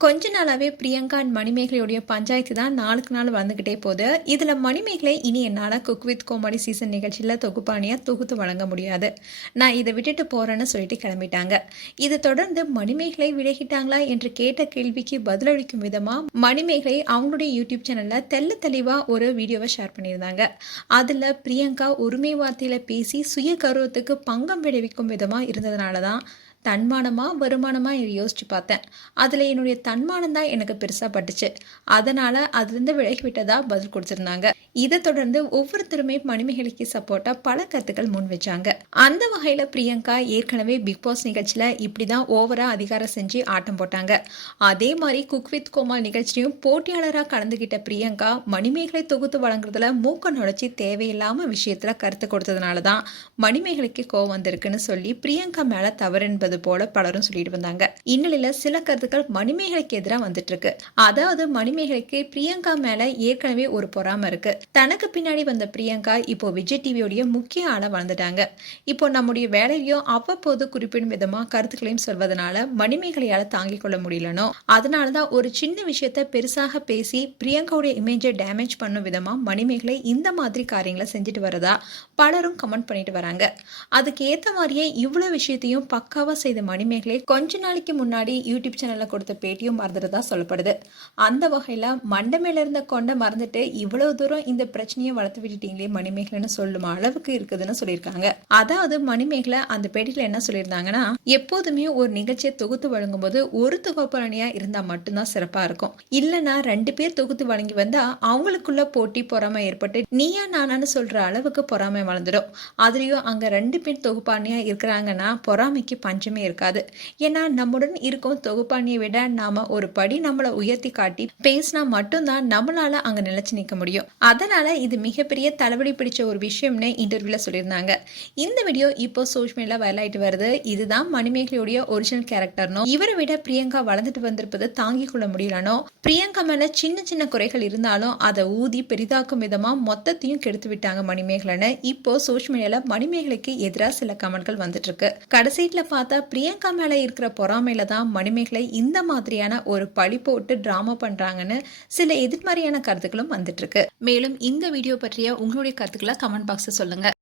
கொஞ்ச நாளாவே பிரியங்கா அண்ட் மணிமேகலையுடைய பஞ்சாயத்து தான் நாளுக்கு நாள் வளர்ந்துகிட்டே போகுது. இதுல மணிமேகலை இனி என்னால குக் வித் கோமாளி சீசன் நிகழ்ச்சியில தொகுப்பாணியா தொகுத்து வழங்க முடியாது, நான் இதை விட்டுட்டு போறேன்னு சொல்லிட்டு கிளம்பிட்டாங்க. இதை தொடர்ந்து மணிமேகலை விலகிட்டாங்களா என்று கேட்ட கேள்விக்கு பதிலளிக்கும் விதமா மணிமேகலை அவங்களுடைய யூடியூப் சேனல்ல தெள்ள தெளிவா ஒரு வீடியோவை ஷேர் பண்ணியிருந்தாங்க. அதுல பிரியங்கா உரிமை வார்த்தையில பேசி சுய கௌரவத்துக்கு பங்கம் விளைவிக்கும் விதமா இருந்ததுனாலதான் தன்மானமா வருமானமா யோசிச்சு பார்த்தேன். அதுல என்னுடைய தன்மானம் தான் எனக்கு பெருசா பட்டுச்சு, அதனால அதுலேருந்து விலகி விட்டதா பதில் கொடுத்திருந்தாங்க. இதை தொடர்ந்து ஒவ்வொருத்தருமே மணிமேகலைக்கு சப்போர்ட்டா பல கருத்துக்கள் முன் வச்சாங்க. அந்த வகையில பிரியங்கா ஏற்கனவே பிக் பாஸ் நிகழ்ச்சியில இப்படிதான் ஓவரா அதிகாரம் செஞ்சு ஆட்டம் போட்டாங்க. அதே மாதிரி குக் வித் கோமால் நிகழ்ச்சியும் போட்டியாளரா கலந்துகிட்ட பிரியங்கா மணிமேகலை தொகுத்து வழங்குறதுல மூக்க நுழைச்சி தேவையில்லாம விஷயத்துல கருத்து கொடுத்ததுனாலதான் மணிமேகலைக்கு கோவம் வந்திருக்குன்னு சொல்லி பிரியங்கா மேல தவறு என்பது போல பலரும் சொல்லிட்டு வந்தாங்க. இந்நிலையில சில கருத்துக்கள் மணிமேகலைக்கு எதிராக வந்துட்டு இருக்கு. அதாவது மணிமேகலைக்கு பிரியங்கா மேல ஏற்கனவே ஒரு பொறாம இருக்கு. தனக்கு பின்னாடி வந்த பிரியங்கா இப்போ விஜய் டிவியோடைய முக்கிய ஆளா வளர்ந்துட்டாங்க. இப்போ நம்முடைய வேலையிலையும் அவ்வப்போது குறிப்பிடும் விதமா கருத்துக்களையும் சொல்வதனால மணிமேகலையால தாங்கிக் கொள்ள முடியலனோ, அதனாலதான் ஒரு சின்ன விஷயத்த பெருசாக பேசி பிரியங்காவுடைய இமேஜை டேமேஜ் பண்ணும் விதமா மணிமேகலை இந்த மாதிரி காரியங்களை செஞ்சுட்டு வரதா பலரும் கமெண்ட் பண்ணிட்டு வராங்க. அதுக்கு ஏத்த மாதிரியே இவ்வளவு விஷயத்தையும் பக்காவா செய்த மணிமேகலை கொஞ்ச நாளைக்கு முன்னாடி யூடியூப் சேனல்ல கொடுத்த பேட்டியும் மறந்துட்டதா சொல்லப்படுது. அந்த வகையில மண்டை மேல இருந்த கொண்ட மறந்துட்டு இவ்வளவு தூரம் இந்த பிரச்சனையை வளர்த்து விட்டுட்டீங்களே மணிமேகலைன்னு சொல்லும் அளவுக்கு இருக்குதுன்னு சொல்லியிருக்காங்க. அதாவது மணிமேகலை அந்த பேட்டியில என்ன சொல்லியிருந்தாங்கன்னா, எப்போதுமே ஒரு நிகழ்ச்சியை தொகுத்து வழங்கும் போது ஒரு தொகுப்பாளனியா இருந்தா மட்டும்தான் சிறப்பா இருக்கும். இல்லைன்னா 2 பேர் தொகுத்து வழங்கி வந்தா அவங்களுக்குள்ள போட்டி பொறாமை ஏற்பட்டு நீயா நானான்னு சொல்ற அளவுக்கு பொறாமை வளர்ந்துடும். அதுலயும் அங்க 2 பேர் தொகுப்பாளனியா இருக்கிறாங்கன்னா பொறாமைக்கு பஞ்சமே இருக்காது. ஏன்னா நம்முடன் இருக்கும் தொகுப்பாணியை விட நாம ஒரு படி நம்மளை உயர்த்தி காட்டி பேசினா மட்டும்தான் நம்மளால அங்க நிலைச்சு நிற்க முடியும். அதனால இது மிகப்பெரிய தலைவலி பிடிச்ச ஒரு விஷயம்னு இன்டர்வியூல சொல்லியிருந்தாங்க. இந்த வீடியோ இப்போ சோஷியல் மீடியால வைரல் ஆயிட்டு வருது. இதுதான் மணிமேகலையுடைய ஒரிஜினல் கேரக்டர்னோ, இவரை விட பிரியங்கா வளர்ந்துட்டு வந்திருப்பது தாங்கிக் கொள்ள முடியலனோ, பிரியங்கா மேல சின்ன சின்ன குறைகள் இருந்தாலும் அதை ஊதி பெரிதாக்கும் விதமா மொத்தத்தையும் கெடுத்து விட்டாங்க மணிமேகலைன்னு இப்போ சோஷியல் மீடியால மணிமேகலைக்கு எதிராக சில கமெண்ட்கள் வந்துட்டு இருக்கு. கடைசியில பார்த்தா பிரியங்கா மேல இருக்கிற பொறாமையில தான் மணிமேகலை இந்த மாதிரியான ஒரு பழி போட்டு டிராமா பண்றாங்கன்னு சில எதிர்மறையான கருத்துக்களும் வந்துட்டு இருக்கு. மேலும் இந்த வீடியோ பற்றிய உங்களுடைய கருத்துக்களை கமெண்ட் பாக்ஸ்ல சொல்லுங்க.